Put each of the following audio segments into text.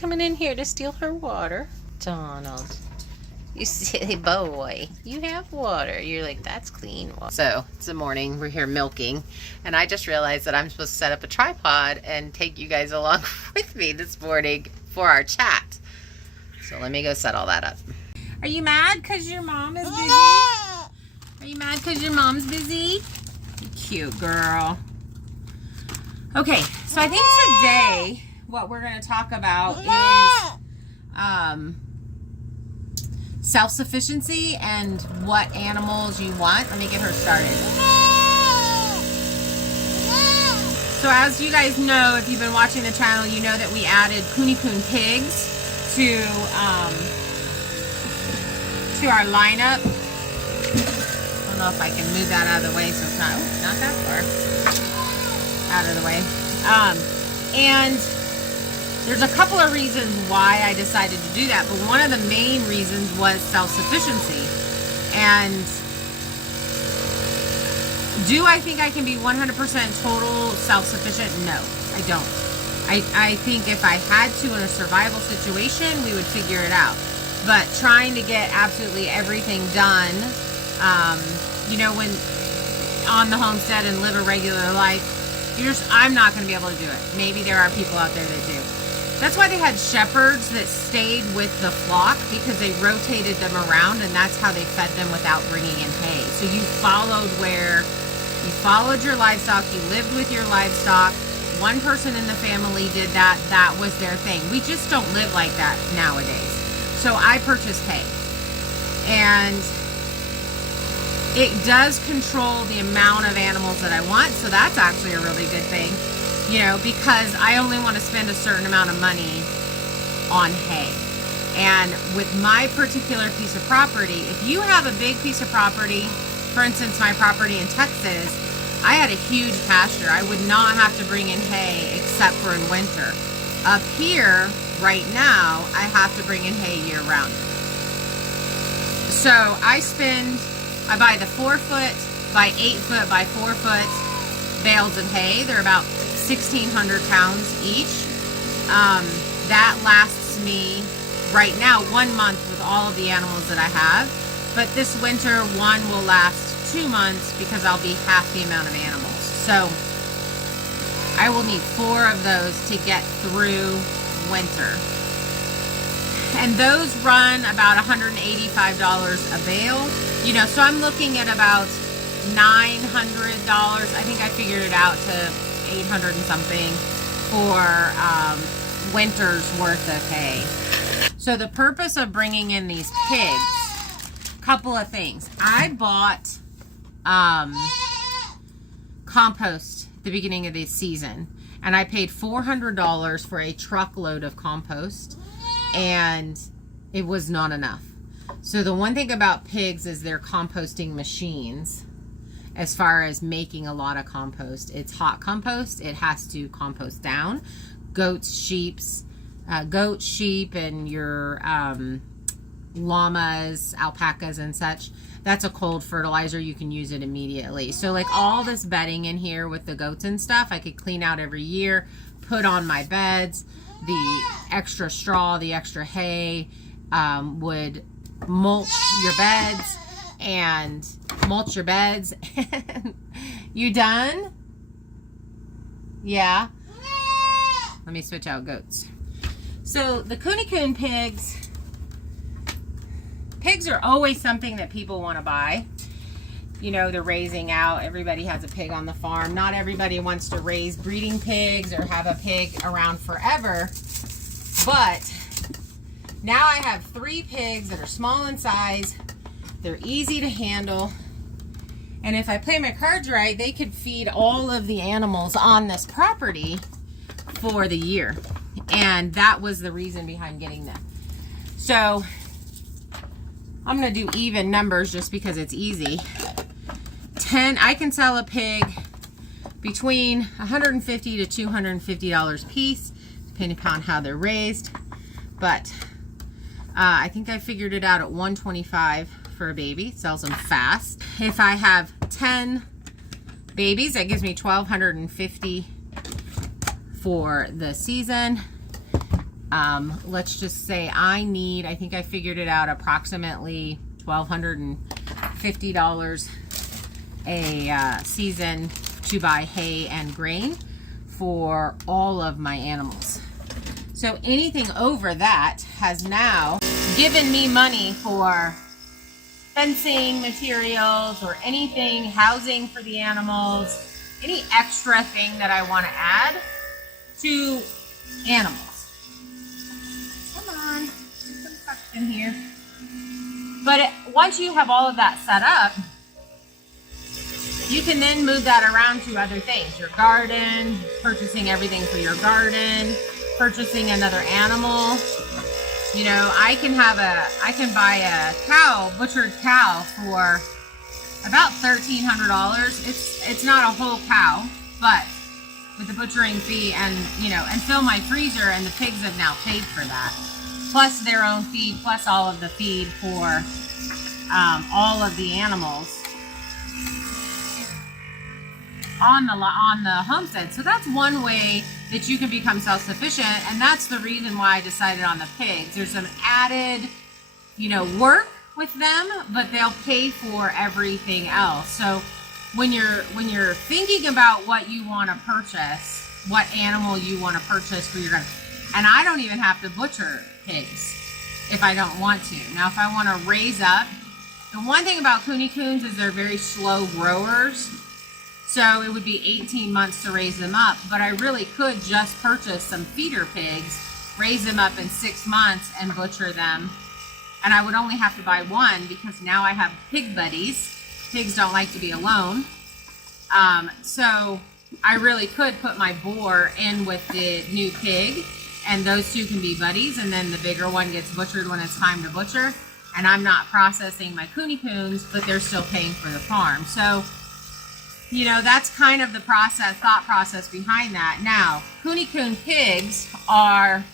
coming in here to steal her water. Donald, you silly boy. You have water. You're like, that's clean water. So, it's the morning. We're here milking. And I just realized that I'm supposed to set up a tripod and take you guys along with me this morning for our chat. So, let me go set all that up. Are you mad because your mom is busy? Are you mad because your mom's busy? You cute girl. Okay, so I think today what we're going to talk about is self-sufficiency and what animals you want. Let me get her started. So as you guys know, if you've been watching the channel, you know that we added KuneKune pigs to our lineup. I don't know if I can move that out of the way so it's not that far out of the way. And there's a couple of reasons why I decided to do that, but one of the main reasons was self-sufficiency. And do I think I can be 100% total self-sufficient? No, I don't. I think if I had to in a survival situation, we would figure it out. But trying to get absolutely everything done, you know, when on the homestead and live a regular life, I'm not going to be able to do it. Maybe there are people out there that do. That's why they had shepherds that stayed with the flock, because they rotated them around, and that's how they fed them without bringing in hay. So you followed your livestock, you lived with your livestock. One person in the family did that. That was their thing. We just don't live like that nowadays. So I purchased hay. And it does control the amount of animals that I want, so that's actually a really good thing, you know, because I only want to spend a certain amount of money on hay. And with my particular piece of property, if you have a big piece of property, for instance, my property in Texas, I had a huge pasture. I would not have to bring in hay except for in winter. Up here, right now, I have to bring in hay year round. So I buy the 4-foot by 8-foot by 4-foot bales of hay. They're about 1,600 pounds each. That lasts me right now 1 month with all of the animals that I have. But this winter, one will last 2 months because I'll be half the amount of animals. So I will need 4 of those to get through winter. And those run about $185 a bale. You know, so I'm looking at about $900. I think I figured it out to 800 and something for winter's worth of hay. So the purpose of bringing in these pigs, couple of things. I bought compost at the beginning of this season, and I paid $400 for a truckload of compost, and it was not enough. So the one thing about pigs is they're composting machines. As far as making a lot of compost, it's hot compost. It has to compost down. Goats, sheep, and your llamas, alpacas, and such. That's a cold fertilizer. You can use it immediately. So like all this bedding in here with the goats and stuff, I could clean out every year, put on my beds. The extra straw, the extra hay would mulch your beds and mulch your beds. You done? Yeah. Let me switch out goats. So the KuneKune pigs are always something that people want to buy. You know, they're raising out. Everybody has a pig on the farm. Not everybody wants to raise breeding pigs or have a pig around forever. But now I have 3 pigs that are small in size. They're easy to handle. And if I play my cards right, they could feed all of the animals on this property for the year. And that was the reason behind getting them. So I'm going to do even numbers just because it's easy. I can sell a pig between $150 to $250 a piece, depending upon how they're raised. But I think I figured it out at $125 for a baby. It sells them fast. If I have 10 babies, that gives me $1,250 for the season. Let's just say I think I figured it out, approximately $1,250 a season to buy hay and grain for all of my animals. So anything over that has now given me money for fencing materials or anything, housing for the animals, any extra thing that I want to add to animals. Come on, there's some suction here. But once you have all of that set up, you can then move that around to other things. Your garden, purchasing everything for your garden, purchasing another animal. You know, I can buy a cow, butchered cow, for about $1,300. It's not a whole cow, but with the butchering fee and, you know, and fill my freezer, and the pigs have now paid for that. Plus their own feed, plus all of the feed for all of the animals on the homestead. So that's one way that you can become self-sufficient, and that's the reason why I decided on the pigs. There's some added, you know, work with them, but they'll pay for everything else. So when you're thinking about what you want to purchase, what animal you want to purchase for your garden, and I don't even have to butcher pigs if I don't want to. Now, if I want to raise up, the one thing about KuneKunes is they're very slow growers. So it would be 18 months to raise them up, but I really could just purchase some feeder pigs, raise them up in 6 months and butcher them. And I would only have to buy one because now I have pig buddies. Pigs don't like to be alone. So I really could put my boar in with the new pig, and those two can be buddies, and then the bigger one gets butchered when it's time to butcher. And I'm not processing my KuneKunes, but they're still paying for the farm. So, you know, that's kind of the thought process behind that. Now, KuneKune pigs are,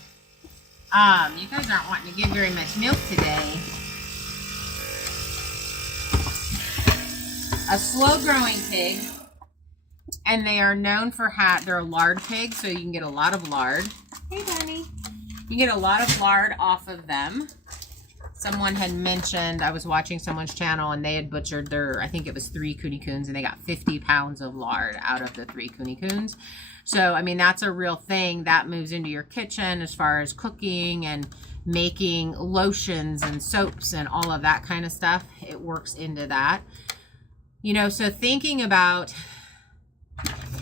you guys aren't wanting to give very much milk today. A slow-growing pig, and they are known for they're a lard pig, so you can get a lot of lard. Hey, Bunny. You get a lot of lard off of them. Someone had mentioned, I was watching someone's channel, and they had butchered I think it was 3 KuneKunes, and they got 50 pounds of lard out of the 3 KuneKunes. So, I mean, that's a real thing that moves into your kitchen as far as cooking and making lotions and soaps and all of that kind of stuff. It works into that. You know, so thinking about,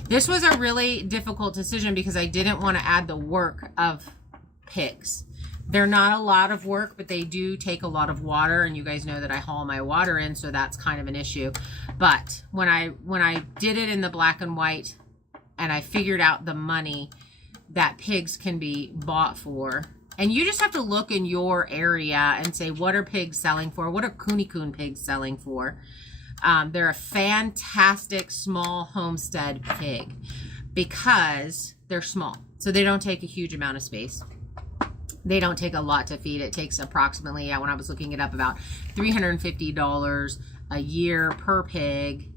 this was a really difficult decision because I didn't want to add the work of pigs. They're not a lot of work, but they do take a lot of water, and you guys know that I haul my water in, so that's kind of an issue. But when I did it in the black and white, and I figured out the money that pigs can be bought for, and you just have to look in your area and say, what are pigs selling for? What are KuneKune pigs selling for? They're a fantastic small homestead pig because they're small, so they don't take a huge amount of space. They don't take a lot to feed. It takes approximately, when I was looking it up, about $350 a year per pig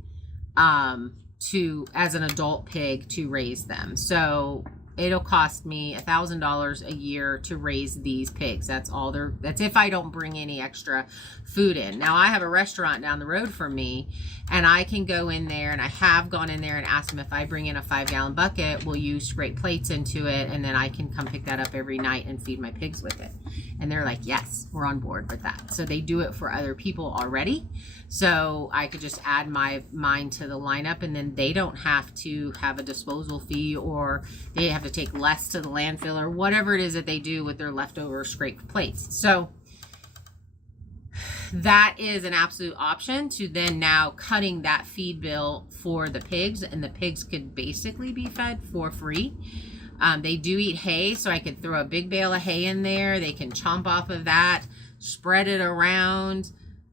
as an adult pig to raise them. So it'll cost me $1,000 a year to raise these pigs. That's if I don't bring any extra food in. Now, I have a restaurant down the road from me, and I can go in there, and I have gone in there and asked them if I bring in a 5-gallon bucket, will you scrape plates into it, and then I can come pick that up every night and feed my pigs with it. And they're like, yes, we're on board with that. So they do it for other people already. So I could just add mine to the lineup, and then they don't have to have a disposal fee, or they have to take less to the landfill, or whatever it is that they do with their leftover scraped plates. So that is an absolute option to then now cutting that feed bill for the pigs, and the pigs could basically be fed for free. They do eat hay, so I could throw a big bale of hay in there. They can chomp off of that, spread it around,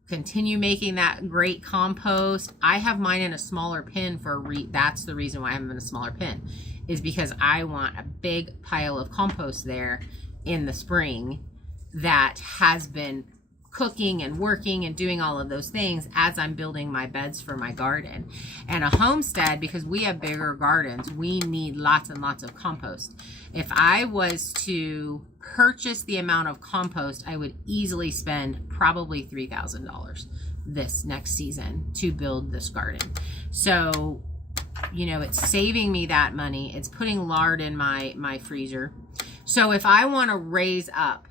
continue making that great compost. I have mine in a smaller bin that's the reason why I'm in a smaller bin, is because I want a big pile of compost there in the spring that has been cooking and working and doing all of those things as I'm building my beds for my garden. And a homestead, because we have bigger gardens, we need lots and lots of compost. If I was to purchase the amount of compost, I would easily spend probably $3,000 this next season to build this garden. So, you know, it's saving me that money. It's putting lard in my freezer. So if I want to raise up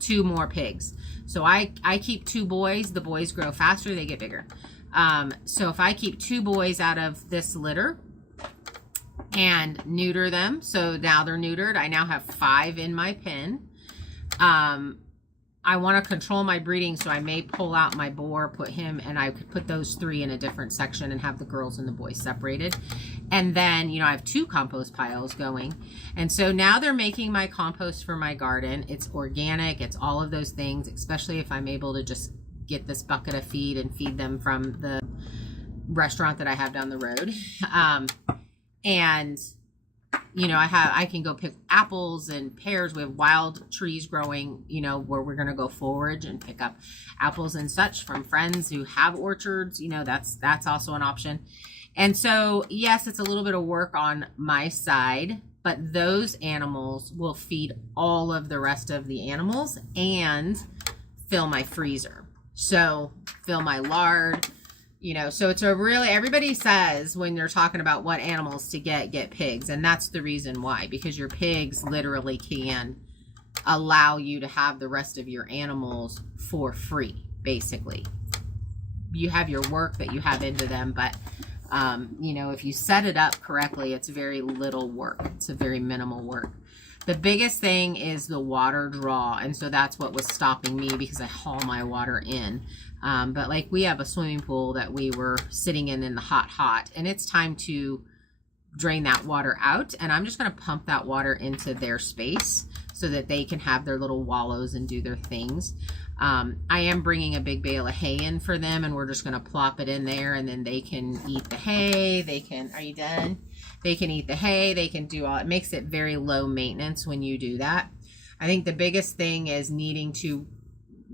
2 more pigs, so I keep 2 boys. The boys grow faster, they get bigger. So if I keep 2 boys out of this litter and neuter them, so now they're neutered, I now have 5 in my pen. I want to control my breeding, so I may pull out my boar, put him, and I could put those 3 in a different section and have the girls and the boys separated. And then, you know, I have 2 compost piles going. And so now they're making my compost for my garden. It's organic. It's all of those things, especially if I'm able to just get this bucket of feed and feed them from the restaurant that I have down the road. And you know, I can go pick apples and pears. We have wild trees growing, you know, where we're going to go forage and pick up apples and such from friends who have orchards. You know, that's also an option. And so, yes, it's a little bit of work on my side, but those animals will feed all of the rest of the animals and fill my freezer. So fill my lard. You know, so it's a really, everybody says when they're talking about what animals to get pigs. And that's the reason why, because your pigs literally can allow you to have the rest of your animals for free, basically. You have your work that you have into them, but, you know, if you set it up correctly, it's very little work. It's a very minimal work. The biggest thing is the water draw. And so that's what was stopping me, because I haul my water in. But like we have a swimming pool that we were sitting in the hot, and it's time to drain that water out. And I'm just going to pump that water into their space so that they can have their little wallows and do their things. I am bringing a big bale of hay in for them, and we're just going to plop it in there, and then they can eat the hay. They can, are you done? They can eat the hay. They can do all, it makes it very low maintenance when you do that. I think the biggest thing is needing to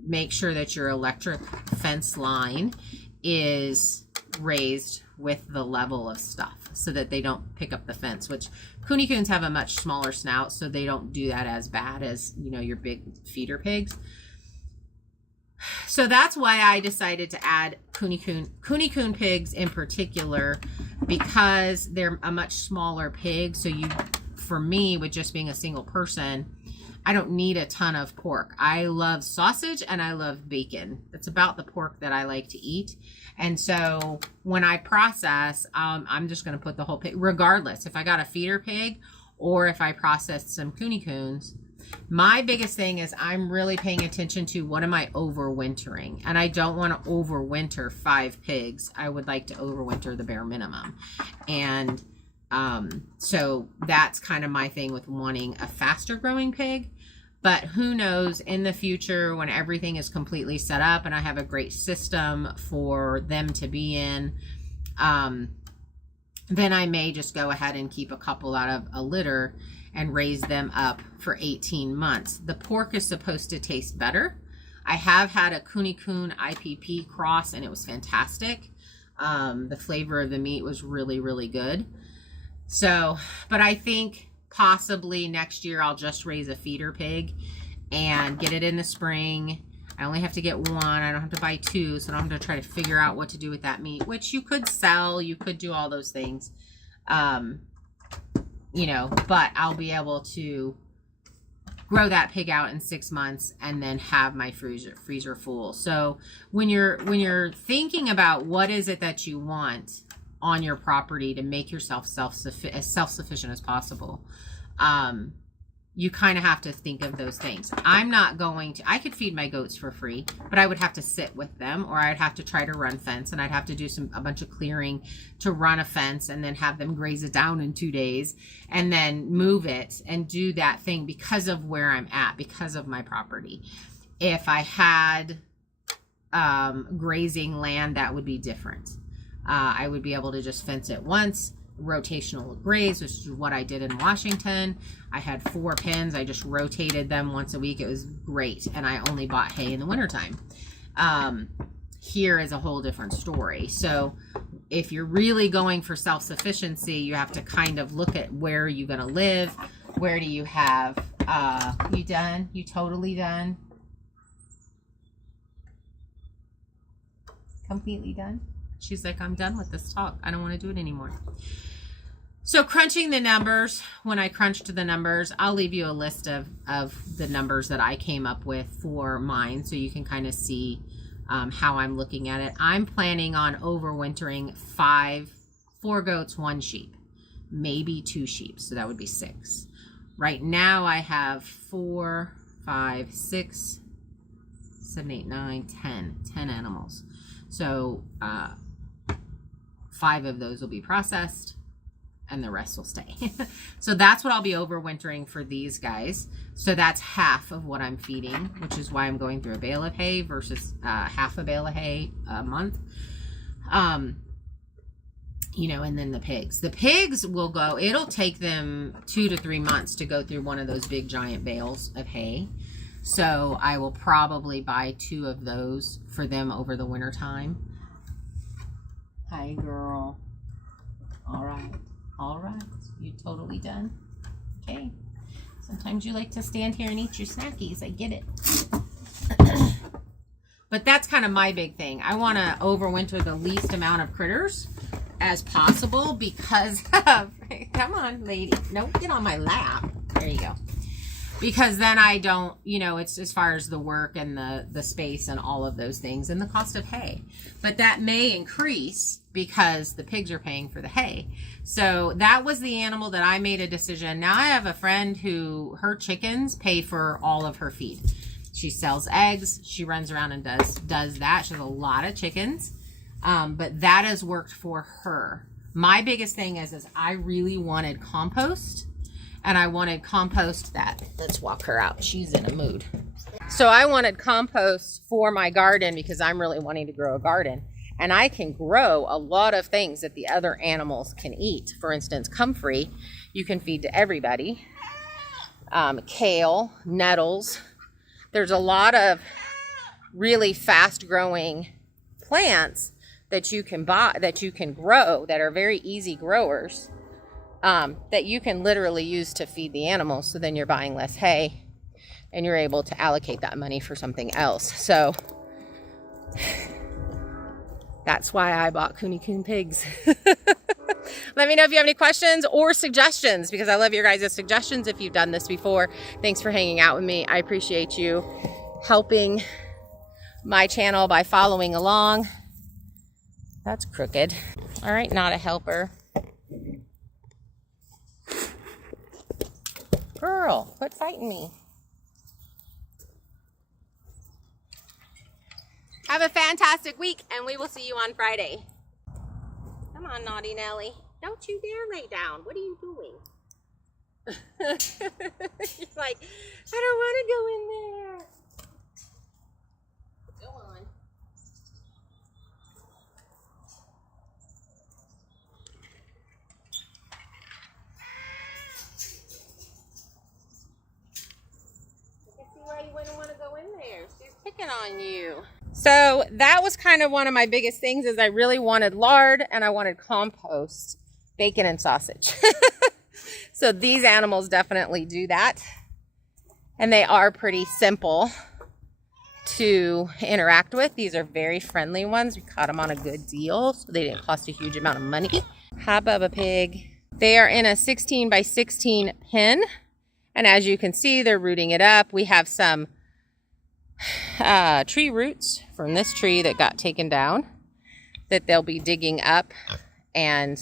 make sure that your electric fence line is raised with the level of stuff so that they don't pick up the fence, which KuneKunes have a much smaller snout, so they don't do that as bad as, you know, your big feeder pigs. So that's why I decided to add KuneKune pigs in particular, because they're a much smaller pig. So you, for me, with just being a single person, I don't need a ton of pork. I love sausage and I love bacon. That's about the pork that I like to eat. And so when I process, I'm just going to put the whole pig, regardless if I got a feeder pig or if I processed some KuneKunes. My biggest thing is I'm really paying attention to what am I overwintering, and I don't want to overwinter 5 pigs. I would like to overwinter the bare minimum. And so that's kind of my thing with wanting a faster growing pig. But who knows, in the future, when everything is completely set up and I have a great system for them to be in, then I may just go ahead and keep a couple out of a litter and raise them up for 18 months. The pork is supposed to taste better. I have had a KuneKune IPP cross, and it was fantastic. The flavor of the meat was really, really good. So, but I think possibly next year I'll just raise a feeder pig and get it in the spring. I only have to get 1. I don't have to buy 2, so I don't have to try to figure out what to do with that meat, which you could sell. You could do all those things. You know, but I'll be able to grow that pig out in 6 months and then have my freezer full. So when you're thinking about what is it that you want on your property to make yourself as self-sufficient as possible, you kind of have to think of those things. I'm not going to, I could feed my goats for free, but I would have to sit with them, or I'd have to try to run fence, and I'd have to do a bunch of clearing to run a fence and then have them graze it down in 2 days and then move it and do that thing because of where I'm at, because of my property. If I had grazing land, that would be different. I would be able to just fence it once, rotational graze, which is what I did in Washington. I had 4 pens. I just rotated them once a week. It was great. And I only bought hay in the wintertime. Here is a whole different story. So if you're really going for self-sufficiency, you have to kind of look at where you're going to live. Where do you have, you done? You totally done? Completely done? She's like, I'm done with this talk. I don't want to do it anymore. So crunching the numbers, when I crunched the numbers, I'll leave you a list of the numbers that I came up with for mine so you can kind of see how I'm looking at it. I'm planning on overwintering 4 goats, 1 sheep, maybe 2 sheep. So that would be 6. Right now I have 4, 5, 6, 7, 8, 9, 10 animals. So 5 of those will be processed and the rest will stay. So that's what I'll be overwintering for these guys. So that's half of what I'm feeding, which is why I'm going through a bale of hay versus half a bale of hay a month. You know, and then the pigs will go, it'll take them 2 to 3 months to go through one of those big giant bales of hay. So I will probably buy 2 of those for them over the winter time. Hi, girl. All right. All right. You totally done? Okay. Sometimes you like to stand here and eat your snackies. I get it. But that's kind of my big thing. I want to overwinter the least amount of critters as possible because of, come on, lady. No, get on my lap. There you go. Because then I don't, you know, it's as far as the work and the space and all of those things and the cost of hay. But that may increase because the pigs are paying for the hay. So that was the animal that I made a decision. Now I have a friend who, her chickens pay for all of her feed. She sells eggs. She runs around and does that. She has a lot of chickens. But that has worked for her. My biggest thing is I really wanted compost. And I wanted compost that, let's walk her out. She's in a mood. So I wanted compost for my garden because I'm really wanting to grow a garden. And I can grow a lot of things that the other animals can eat. For instance, comfrey, you can feed to everybody. Kale, nettles. There's a lot of really fast growing plants that you can buy, that you can grow, that are very easy growers. That you can literally use to feed the animals. So then you're buying less hay and you're able to allocate that money for something else. So that's why I bought KuneKune pigs. Let me know if you have any questions or suggestions, because I love your guys' suggestions if you've done this before. Thanks for hanging out with me. I appreciate you helping my channel by following along. That's crooked. All right, not a helper. Girl, quit fighting me. Have a fantastic week, and we will see you on Friday. Come on, naughty Nelly. Don't you dare lay down. What are you doing? She's like, I don't want to go in there. Go on. Why you wouldn't want to go in there. She's picking on you. So that was kind of one of my biggest things, is I really wanted lard and I wanted compost, bacon and sausage. So these animals definitely do that. And they are pretty simple to interact with. These are very friendly ones. We caught them on a good deal, so they didn't cost a huge amount of money. Hi, Bubba Pig. They are in a 16 by 16 pen. And as you can see, they're rooting it up. We have some tree roots from this tree that got taken down that they'll be digging up. And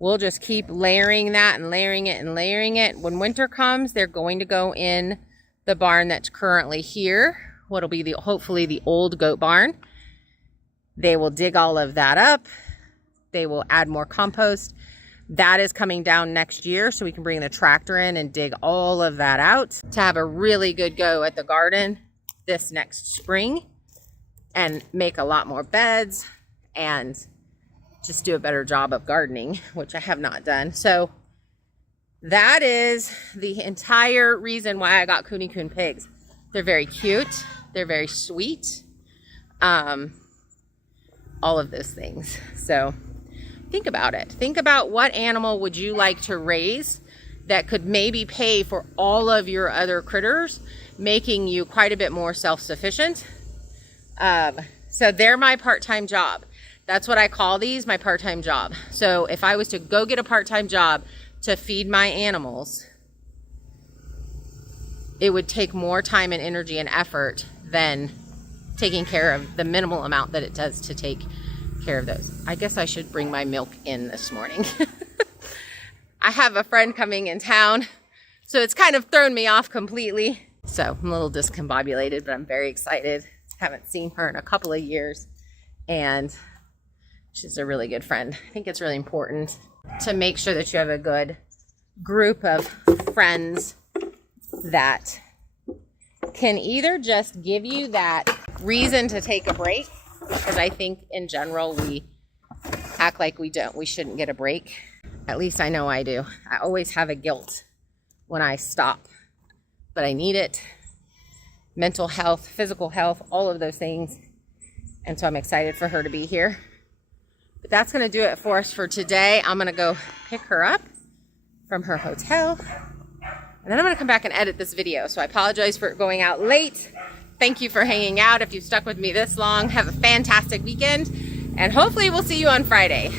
we'll just keep layering that and layering it and layering it. When winter comes, they're going to go in the barn that's currently here. What'll be hopefully the old goat barn. They will dig all of that up. They will add more compost. That is coming down next year, so we can bring the tractor in and dig all of that out to have a really good go at the garden this next spring and make a lot more beds and just do a better job of gardening, which I have not done. So that is the entire reason why I got KuneKune pigs. They're very cute. They're very sweet. All of those things. So think about it. Think about what animal would you like to raise that could maybe pay for all of your other critters, making you quite a bit more self-sufficient. So they're my part-time job. That's what I call these, my part-time job. So if I was to go get a part-time job to feed my animals, it would take more time and energy and effort than taking care of the minimal amount that it does to take care of those. I guess I should bring my milk in this morning. I have a friend coming in town, so it's kind of thrown me off completely. So I'm a little discombobulated, but I'm very excited. Haven't seen her in a couple of years, and she's a really good friend. I think it's really important to make sure that you have a good group of friends that can either just give you that reason to take a break, because I think in general we act like we shouldn't get a break. At least I know I do. I always have a guilt when I stop, but I need it. Mental health, physical health, all of those things. And so I'm excited for her to be here. But that's going to do it for us for today. I'm going to go pick her up from her hotel, and then I'm going to come back and edit this video. So I apologize for going out late. Thank you for hanging out. If you've stuck with me this long, have a fantastic weekend, and hopefully we'll see you on Friday.